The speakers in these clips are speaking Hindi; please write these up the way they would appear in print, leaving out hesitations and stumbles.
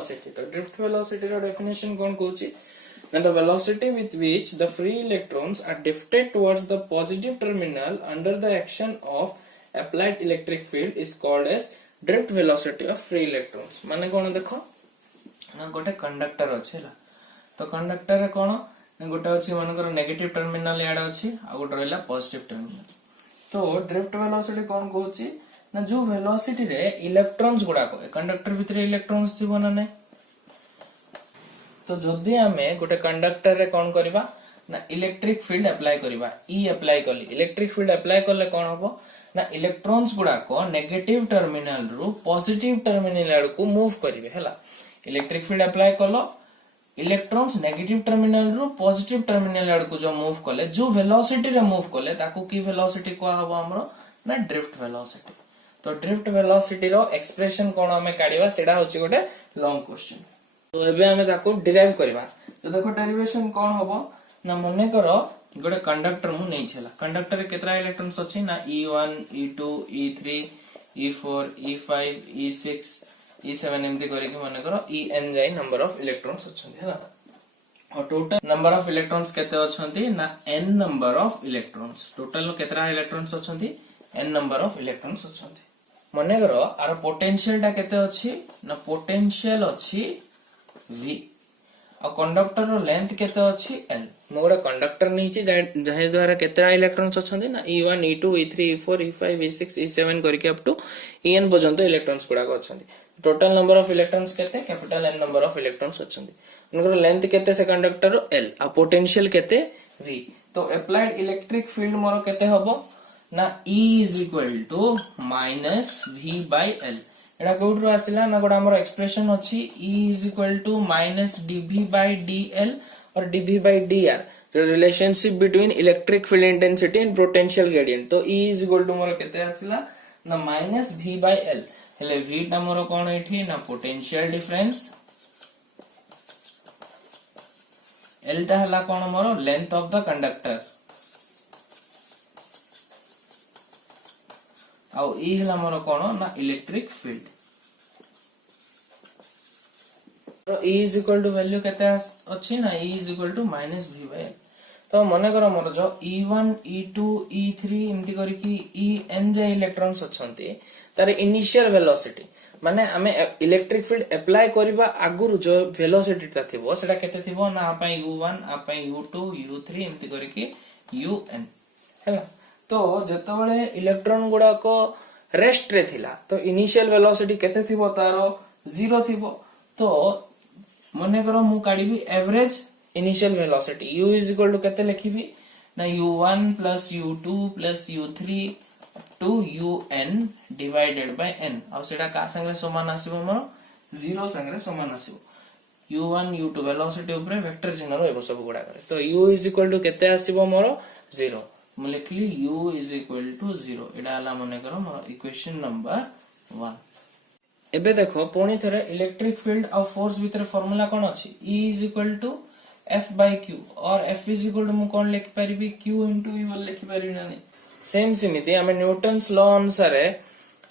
velocity. तो drift velocity रो definition कौन कहूची ना the velocity with which the free electrons are drifted towards the positive terminal under the action of applied electric field is called as drift velocity of free electrons. माने कौन देखो ना गोटे कंडक्टर अच्छे ला तो कंडक्टर कौन गोटे अच्छी मानकर नेगेटिव टर्मिनाल याड अच्छी आ गोटे रहला पॉजिटिव टर्मिनाल. तो ड्रिफ्ट वेलोसिटी कौन कहूची ना जो वेलोसिटी रे इलेक्ट्रॉन्स गुडा को कंडक्टर भीतर इलेक्ट्रॉन्स थिबो ना नै. तो जदी हमें गोटे कंडक्टर रे कौन करबा ना इलेक्ट्रिक फील्ड अप्लाई करबा ई अप्लाई करली इलेक्ट्रिक फील्ड अप्लाई करले कौन हबो ना इलेक्ट्रॉन्स गुडा को नेगेटिव टर्मिनल रु पॉजिटिव टर्मिनल आड़ को मूव करिवे हला. इलेक्ट्रिक फील्ड अप्लाई करलो इलेक्ट्रॉन्स नेगेटिव टर्मिनल रु पॉजिटिव टर्मिनल आड़ को जो मूव करले जो वेलोसिटी रे मूव करले ताको की वेलोसिटी को हबो हमरो ना ड्रिफ्ट वेलोसिटी. तो ड्रिफ्ट वेलोसिटी रो एक्सप्रेशन कोन हमें काढिबा सेडा होची गोटे लॉन्ग क्वेश्चन. तो एबे हमें ताको डिराइव करबा. तो देखो डेरिवेशन कोन हबो ना मने करो गोटे कंडक्टर मु नै छला कंडक्टर रे केतरा इलेक्ट्रॉन्स अछि ना E1 E2 E3 E4 E5 E6 E7 एमती करके मने करो En जाई नंबर ऑफ इलेक्ट्रॉन्स अछंती हला. और टोटल नंबर ऑफ इलेक्ट्रॉन्स केते अछंती ना n number of electrons. Total केतरा इलेक्ट्रॉन्स अछंती n नंबर ऑफ इलेक्ट्रॉन्स अछंती. मने करो आर पोटेंशियल टा केते अछि ना पोटेंशियल अछि v और कंडक्टर रो लेंथ केते अछि l. मो गोटे कंडक्टर नीचे जहे द्वारा केतरा इलेक्ट्रॉन्स अछंती ना E1 E2 E3 E4 E5 E6 E7 करके अप टू En पर्यंत इलेक्ट्रॉन्स गुडा को अछंती. टोटल नंबर ऑफ इलेक्ट्रॉन्स केते capital N number of electrons अछंती. उनकर लेंथ केते से कंडक्टर रो l आ पोटेंशियल केते v. तो अप्लाइड इलेक्ट्रिक फील्ड मोर केते हबो ना E is equal to minus V by L. एडा कोड रो आसिला ना गोडा हमर एक्सप्रेशन अछि E is equal to minus dV by dL और dV by dr. The relationship between electric field intensity and potential gradient. तो E is equal to मोर केते आसिला ना minus V by L. हेले V टा मोर कोन एठी ना पोटेंशियल डिफरेंस L टा हला कोन मोर लेंथ ऑफ द कंडक्टर आउ ई हला मोर कोन ना इलेक्ट्रिक फील्ड. तो E is equal to value केते अछि ना E is equal to minus V by L. तो मने करो मोर जो E1 E2 E3 एमती करी कि En जे इलेक्ट्रॉन्स अछंती तार इनिशियल वेलोसिटी माने हमें इलेक्ट्रिक फील्ड अप्लाई करबा आगुरु जो वेलोसिटी ता थिबो सेटा केते थिबो ना आ पई U1 आ पई U2 U3 एमती करी कि Un हैला. तो जतबेले इलेक्ट्रॉन गुडा को रेस्ट रे थिला तो इनिशियल वेलोसिटी केते थिबो तारो 0 थिबो. तो मने करो मु काढिबी average initial velocity U is equal to केते लिखिबी ना U1 plus U2 plus U3 to UN divided by N. अब सेटा का संगे समान आसीबो मोर 0 संगे समान आसीबो. U1 U2 वेलोसिटी ऊपर वेक्टर चिन्ह रहबो सब गुडा करे. तो U is equal to केते आसीबो मोर 0. मु लिखली U is equal to 0. एडा हला मने करो मोर इक्वेशन नंबर 1. एबे देखो पुणी थरे इलेक्ट्रिक फील्ड और फोर्स भीतर फार्मूला कोन अछि E is equal to F by Q और F is equal to मु कोन लिखि परिबी Q into E बोल लिखि परिबी ना. सेम सिमिति हमें न्यूटन्स लॉ अनुसार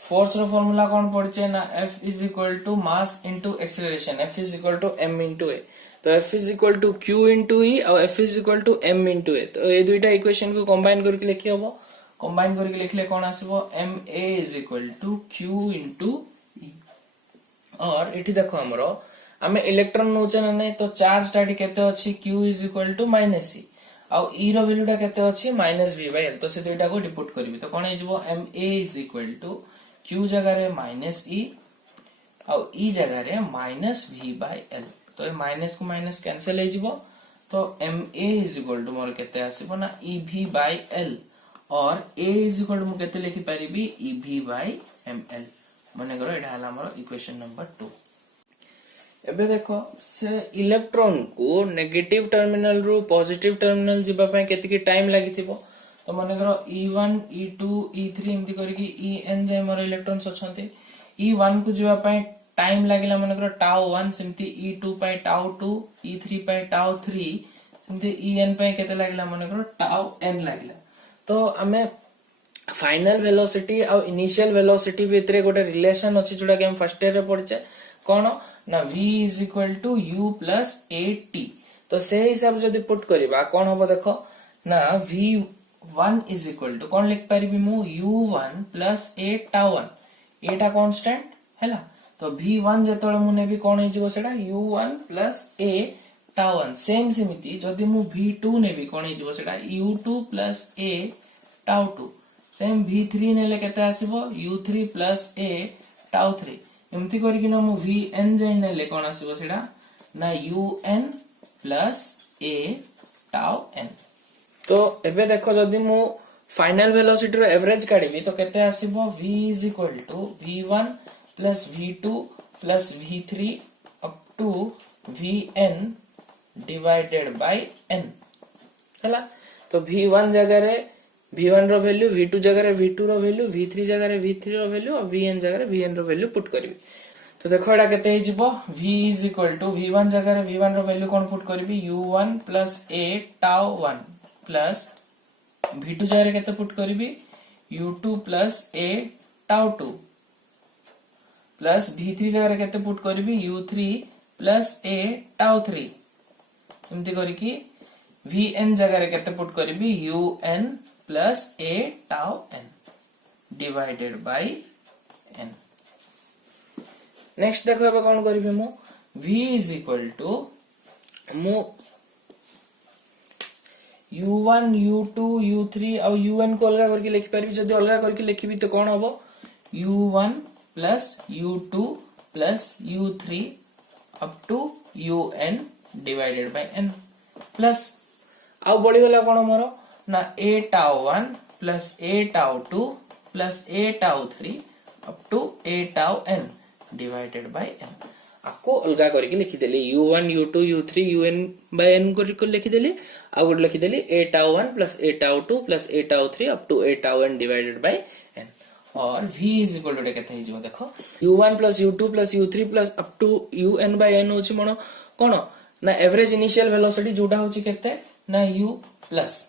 फोर्स रो फार्मूला कोन पड़चे ना F is equal to mass into acceleration. F is equal to m into a. तो F is equal to Q into E और F is equal to m into a. तो ये दुईटा इक्वेशन को कंबाइन करके लिखि हबो. कंबाइन करके लिखले कोन आसीबो ma is equal to Q into E. और एठी देखो हमरो हमें इलेक्ट्रॉन नोचे ना नहीं तो चार्ज स्टाडी केते अछि Q is equal to minus E आ E रो वैल्यू टा केते अछि minus V by L. तो से दुईटा को डिपुट करबी तो कोन हिजबो ma is equal to Q जगह रे minus E आ E जगह रे minus V by L. तो ये माइनस को माइनस कैंसिल हो जिवो. तो ma is equal to मोर केते आसीबो ना EV by L और a is equal to मु केते लिखि परिबी EV by ml. मने करो एटा हला हमर इक्वेशन नंबर 2. एबे देखो से इलेक्ट्रॉन को नेगेटिव टर्मिनल रु पॉजिटिव टर्मिनल जिबा पय केतिकी टाइम लागिथिबो. तो मने करो E1 E2 E3 एमती करके En जे मोर इलेक्ट्रॉन्स अछंती E1 को जिबा पय टाइम लागिला मने करो टाउ 1 सिमती E2 पय टाउ 2 E3 पय टाउ 3 सिमती En पय केते लागिला मने करो टाउ n लागिला. तो हमें फाइनल वेलोसिटी और इनिशियल वेलोसिटी भितरे गोटे रिलेशन अछि जोडा के हम फर्स्ट ईयर रे पढिचे कोन ना v is equal to u plus a t. तो से हिसाब जदि पुट करबा कोन हबो देखो ना v1 इज इक्वल टू कोन लिख पारिबी मु u1 प्लस ए टाउ1 एटा कांस्टेंट हैला। तो v1 जेतळे मु नेबी कोन हे जिवो सेटा u1 प्लस ए टाउ1 सेम सेमिति जदि मु v2 नेबी कोन हे जिवो सेटा u2 प्लस ए टाउ2 सेम v3 नेले केते आसीबो u3 प्लस ए टाउ3 एमती करके ना मु vn जाय नेले कोन आसीबो सेटा ना un plus a tau n। तो एबे देखो जदि मु फाइनल वेलोसिटी रो एवरेज काढिबी तो केते आसीबो v is equal to v1 plus v2 plus v3 up to vn divided by n हैला। तो v1 जगह रे v1 रो वैल्यू v2 जगह रे v2 रो वैल्यू v3 जगह रे v3 रो वैल्यू और vn जगह रे vn रो वैल्यू पुट करबी। तो देखो एटा केते हिजबो v is equal to v1 जगह रे v1 रो वैल्यू कोन पुट करबी u1 plus a tau plus v2 जगह रे केते पुट करबी u2 plus a tau plus v3 जगह रे केते पुट करबी u3 प्लस a टाउ3 एमती करके vn जगह रे केते पुट करबी un plus a tau n divided by n। Next देखो एबे कोन करबी मु v इज इक्वल टू मु u1 u2 u3 और un को अलगा करके लिखि परबी। जदी अलगा करके लिखिबी तो कोन हबो u1 plus u2 plus u3 up to un divided by n plus आउ बढ़ी गला कोन मोर ना a tau plus a tau plus a tau up to a tau n divided by n। आपको अलगा करके लिखि देली u1 u2 u3 un by n करके लिखि देली आ गुड लिखि देली a tau plus a tau plus a tau up to a tau n divided by n। और v इज इक्वल टू केते हिजो देखो u1 plus u2 plus u3 plus up to un by n होची मोनो कोन ना एवरेज इनिशियल वेलोसिटी जोटा होची केते ना u प्लस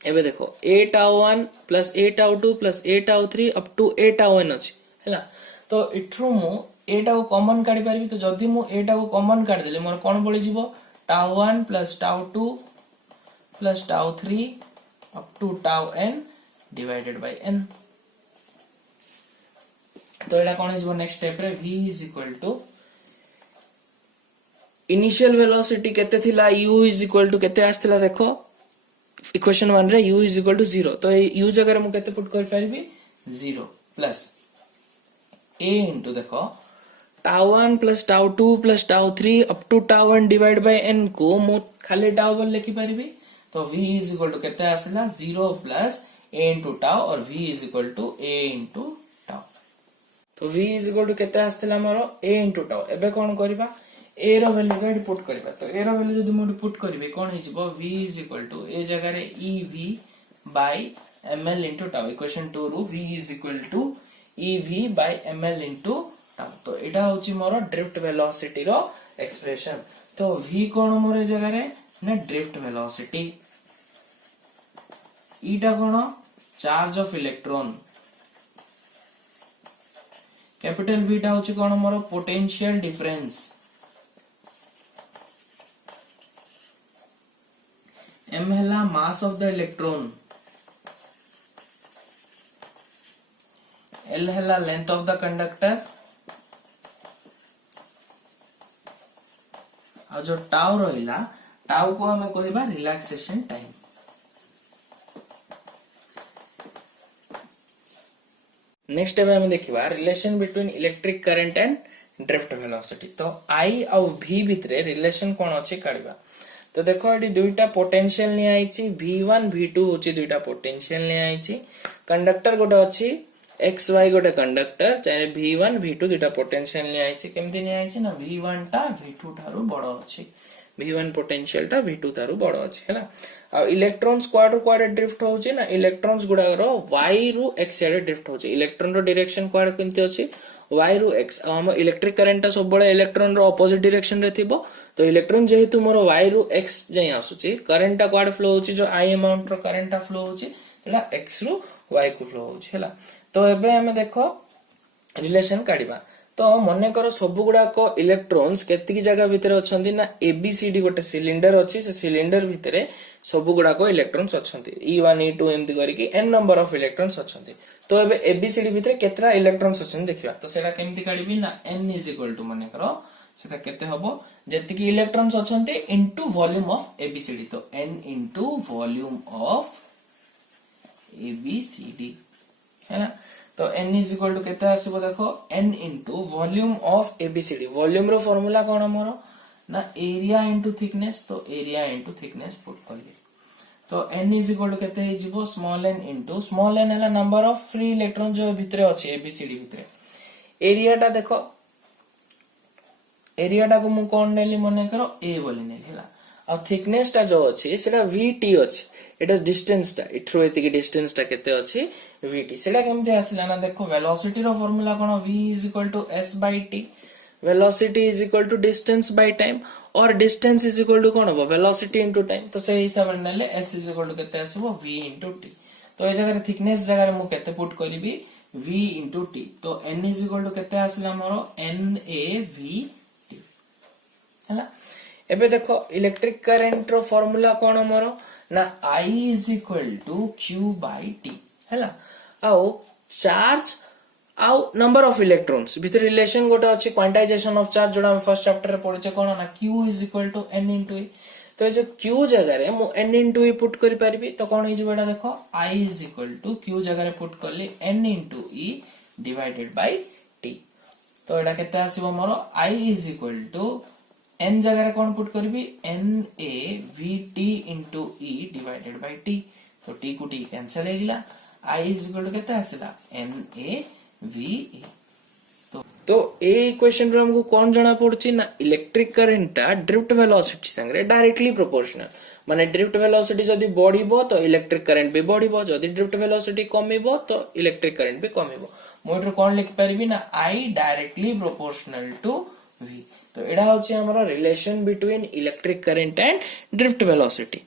एबे देखो a tau plus a tau plus a tau up to a tau n अछि हैला। तो इथ्रु मु a टा को कॉमन काढी परबी। तो जदी मु a टा को कॉमन काढी देले मोर कोन बळी जिवो tau plus tau plus tau up to tau n divided by n। तो एटा कोन हिजबो नेक्स्ट स्टेप रे v is equal to initial velocity केते थिला u इज इक्वल टू केते आस्थिला देखो इक्वेशन 1 रे u इज इक्वल टू 0। तो u जगह रे मु केते पुट कर परबी 0 प्लस a इनटू देखो tau plus tau plus tau up to tau divide by n को मु खाली टाउ बोल लिखि परबी। तो v इज इक्वल टू केते आसला 0 प्लस a इनटू टाउ और v is equal to a into tau. तो v इज इक्वल टू केते आस्थिला मोर a इनटू टाउ। एबे कोन करबा a रो वैल्यू गाडी पुट करबा। तो a रो वैल्यू जदी मु पुट करबे कोन हिजबो v is equal to a जगह रे ev by ml into tau. Equation 2 रु v is equal to ev by ml into tau. तो एटा होची मोर ड्रिफ्ट वेलोसिटी रो एक्सप्रेशन। तो v कोन मोर ए जगह रे ना drift velocity eta cone charge of electron capital v टा होची कोन मोर पोटेंशियल डिफरेंस m हला mass of the electron L हला लेंथ ऑफ द कंडक्टर आ जो टाउ रहिला टाउ को हमें कहबा रिलैक्सेशन टाइम। नेक्स्ट टाइम हम देखिबा relation between electric current and drift velocity. तो I और V भितरे रिलेशन कोन अछि काढबा। तो देखो एडी दुईटा पोटेंशियल नि आइछि V1 V2 होछि दुईटा पोटेंशियल नि आइछि। कंडक्टर गोटे अछि XY गोटे कंडक्टर चाहे V1 V2 दुईटा पोटेंशियल नि आइछि। केमति नि आइछि ना V1 टा V2 थारु बडो अछि। V1 पोटेंशियल टा V2 थारु बडो अछि हैला। आ इलेक्ट्रॉन्स क्वाड क्वाड ड्रिफ्ट होछि ना इलेक्ट्रॉन्स गुडा रो Y रु X साइड ड्रिफ्ट होछि। इलेक्ट्रॉन रो डायरेक्शन क्वाड केमति अछि Y रु X। हम इलेक्ट्रिक करंट सब बळे इलेक्ट्रॉन रो अपोजिट डायरेक्शन रे थिबो। तो इलेक्ट्रॉन जेहेतु मोर Y रु X जाय आसुछि करंट क्वाड फ्लो होछि जो I अमाउंट रो करंट फ्लो होछि एला X रु Y को फ्लो होछि हैला। तो एबे हमें देखो रिलेशन काढिबा। तो मन कर सब गुड़ाक इलेक्ट्रॉन्स केतिकी जगह भितर अछंती ना एबीसीडी गोटे सिलिंडर अछि से सिलिंडर भितर सब गुड़ाक इलेक्ट्रॉन्स अछंती E1 E2 एमती करके n नंबर ऑफ इलेक्ट्रॉन्स अछंती तो एबे एबीसीडी भितर केतरा इलेक्ट्रॉन्स अछंती देखिबा तो सेटा केमती काढिबी ना n = मन करो सेटा केते हबो जेतिकी इलेक्ट्रॉन्स अछंती इनटू वॉल्यूम ऑफ एबीसीडी तो n into volume of ABCD है ना तो n = केते आसीबो देखो n into volume of ABCD volume रो फार्मूला कोन हमरो ना एरिया इनटू थिकनेस तो एरिया इनटू थिकनेस पुट करबे तो n = केते हे जिवो small n into small n हला नंबर ऑफ फ्री इलेक्ट्रॉन जो भितरे अछि एबीसीडी भितरे एरिया टा देखो एरिया टा को मु कोन नेली मने करो a बोली नेली हला आ थिकनेस टा जो अछि सेटा vt अछि एटा डिस्टेंस टा इथरो एतिकी डिस्टेंस टा केते अछि vt सेटा केमते आसिला ना देखो वेलोसिटी रो फार्मूला कोन v = s/t velocity = distance by time और डिस्टेंस = कोन हो वेलोसिटी इनटू टाइम तो से हिसाब रे नेले s = केते आसीबो v * t तो ए जगह रे थिकनेस जगह रे मु केते पुट करिवि v * t तो n = केते आसिला मोर NaVt हला एबे देखो इलेक्ट्रिक करंट रो फार्मूला कोन मोर ना I = Q/T हैला आओ चार्ज आओ नंबर ऑफ इलेक्ट्रॉन्स भीतर रिलेशन गोटे अछि क्वांटाइजेशन ऑफ चार्ज जोडा हम फर्स्ट चैप्टर रे पढिचे कोन ना Q = n * e तो जो Q जगह रे मु n * e पुट करि परिबी तो कोन हे जेबेटा देखो I = Q जगह रे पुट करली n * e divided by t तो एटा केते आसीबो मोर I = n जगह रे कोन पुट करबी NaVt * e divided by t तो t को t कैंसिल हे जिला I = केते आसिला NaVe तो ए इक्वेशन रो हमको कोन जणा पड़छि ना इलेक्ट्रिक करंट ता ड्रिफ्ट वेलोसिटी संगे डायरेक्टली प्रोपोर्शनल माने ड्रिफ्ट वेलोसिटी जदी बढ़िबो तो इलेक्ट्रिक करंट भी बढ़िबो जदी ड्रिफ्ट वेलोसिटी कमिबो तो इलेक्ट्रिक करंट भी कमिबो मोटर कोन लिख परिबी ना I directly proportional to V तो एडा होछि हमरो relation between electric current and drift velocity